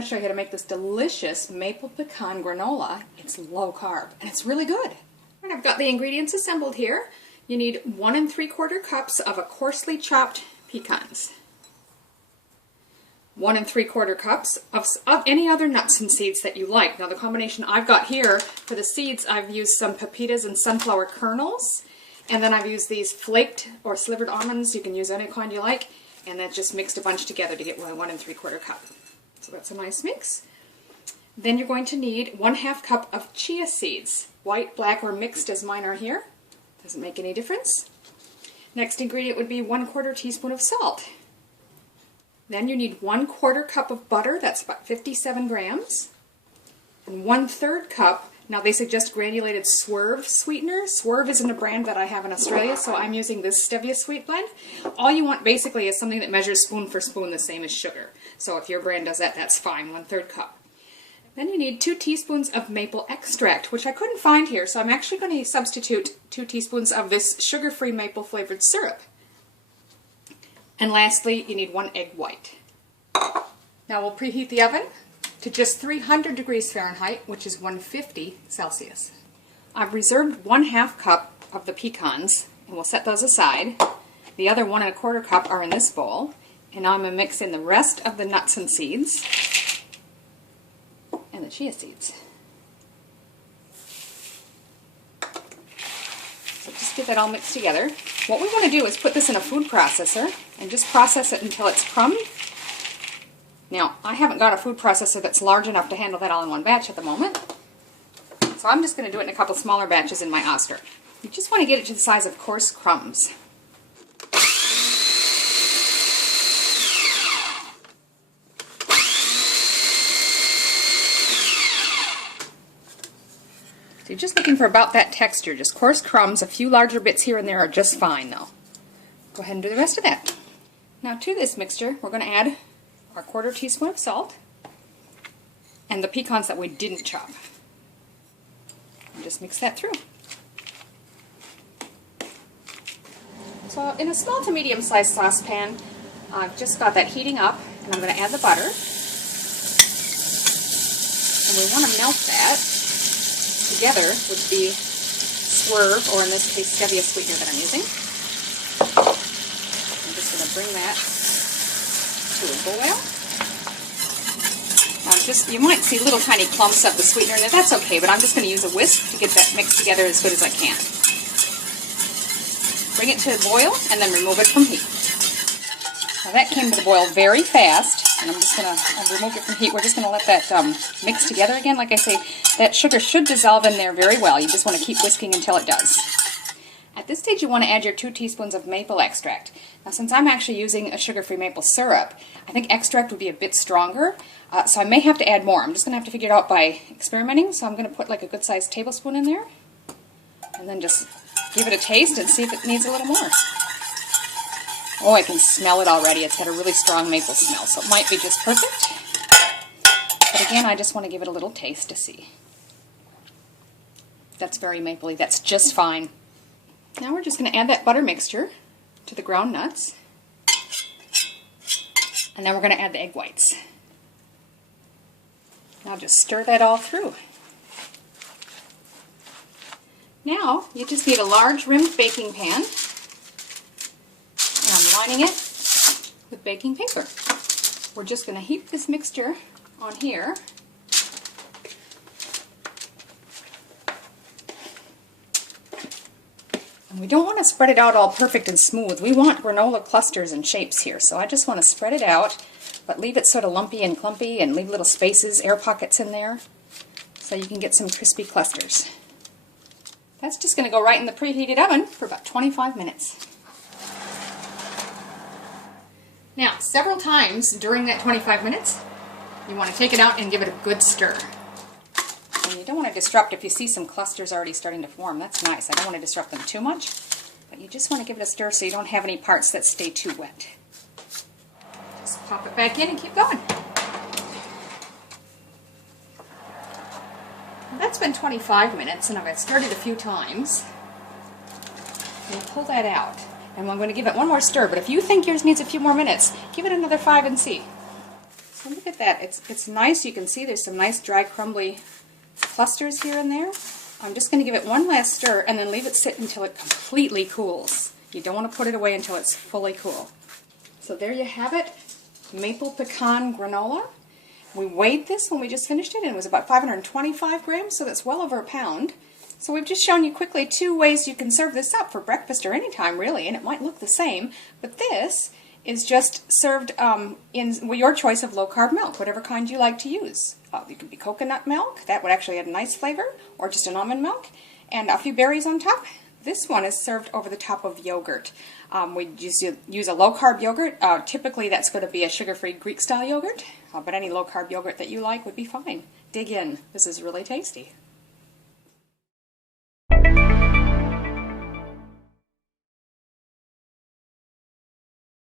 going to show you how to make this delicious maple pecan granola. It's low carb and it's really good. And I've got the ingredients assembled here. You need 1 3/4 cups of a coarsely chopped pecans. 1 3/4 cups of any other nuts and seeds that you like. Now the combination I've got here for the seeds, I've used some pepitas and sunflower kernels, and then I've used these flaked or slivered almonds. You can use any kind you like, and then just mixed a bunch together to get 1 3/4 cup. So that's a nice mix. Then you're going to need 1/2 cup of chia seeds, white, black, or mixed as mine are here. Doesn't make any difference. Next ingredient would be 1/4 teaspoon of salt. Then you need 1/4 cup of butter, that's about 57 grams, and 1/3 cup, now they suggest granulated Swerve sweetener. Swerve isn't a brand that I have in Australia, so I'm using this stevia sweet blend. All you want basically is something that measures spoon for spoon the same as sugar. So if your brand does that, that's fine, 1/3 cup. Then you need 2 teaspoons of maple extract, which I couldn't find here, so I'm actually going to substitute 2 teaspoons of this sugar-free maple flavored syrup. And lastly, you need 1 egg white. Now we'll preheat the oven to just 300 degrees Fahrenheit, which is 150 Celsius. I've reserved 1/2 cup of the pecans, and we'll set those aside. The other 1 1/4 cup are in this bowl, and now I'm going to mix in the rest of the nuts and seeds and the chia seeds. So just get that all mixed together. What we want to do is put this in a food processor and just process it until it's crumbed. Now, I haven't got a food processor that's large enough to handle that all in one batch at the moment, so I'm just going to do it in a couple smaller batches in my Oster. You just want to get it to the size of coarse crumbs. So you're just looking for about that texture, just coarse crumbs. A few larger bits here and there are just fine though. Go ahead and do the rest of that. Now to this mixture, we're going to add our 1/4 teaspoon of salt and the pecans that we didn't chop. And just mix that through. So in a small to medium sized saucepan, I've just got that heating up, and I'm going to add the butter. And we want to melt that together with the Swerve, or in this case stevia sweetener that I'm using. I'm just going to bring that to a boil. You might see little tiny clumps of the sweetener in there. That's okay, but I'm just going to use a whisk to get that mixed together as good as I can. Bring it to a boil and then remove it from heat. Now that came to the boil very fast, and I'm just going to remove it from heat. We're just going to let that mix together again. Like I say, that sugar should dissolve in there very well. You just want to keep whisking until it does. At this stage, you want to add your 2 teaspoons of maple extract. Now, since I'm actually using a sugar-free maple syrup, I think extract would be a bit stronger, so I may have to add more. I'm just going to have to figure it out by experimenting, so I'm going to put like a good-sized tablespoon in there, and then just give it a taste and see if it needs a little more. Oh, I can smell it already. It's got a really strong maple smell, so it might be just perfect. But again, I just want to give it a little taste to see. That's very mapley. That's just fine. Now we're just going to add that butter mixture to the ground nuts, and then we're going to add the egg whites. Now just stir that all through. Now you just need a large rimmed baking pan, and I'm lining it with baking paper. We're just going to heap this mixture on here. And we don't want to spread it out all perfect and smooth. We want granola clusters and shapes here, so I just want to spread it out, but leave it sort of lumpy and clumpy and leave little spaces, air pockets in there, so you can get some crispy clusters. That's just going to go right in the preheated oven for about 25 minutes. Now, several times during that 25 minutes, you want to take it out and give it a good stir. And you don't want to disrupt if you see some clusters already starting to form. That's nice. I don't want to disrupt them too much, but you just want to give it a stir so you don't have any parts that stay too wet. Just pop it back in and keep going. Well, that's been 25 minutes, and I've stirred it a few times. We'll pull that out, and I'm going to give it one more stir, but if you think yours needs a few more minutes, give it another 5 and see. So look at that. It's nice. You can see there's some nice dry crumbly clusters here and there. I'm just going to give it one last stir and then leave it sit until it completely cools. You don't want to put it away until it's fully cool. So there you have it, maple pecan granola. We weighed this when we just finished it and it was about 525 grams, so that's well over a pound. So we've just shown you quickly 2 ways you can serve this up for breakfast or any time really, and it might look the same, but this is just served in your choice of low-carb milk, whatever kind you like to use. It could be coconut milk, that would actually add a nice flavor, or just an almond milk, and a few berries on top. This one is served over the top of yogurt. We just use a low-carb yogurt. Typically that's going to be a sugar-free Greek-style yogurt, but any low-carb yogurt that you like would be fine. Dig in. This is really tasty.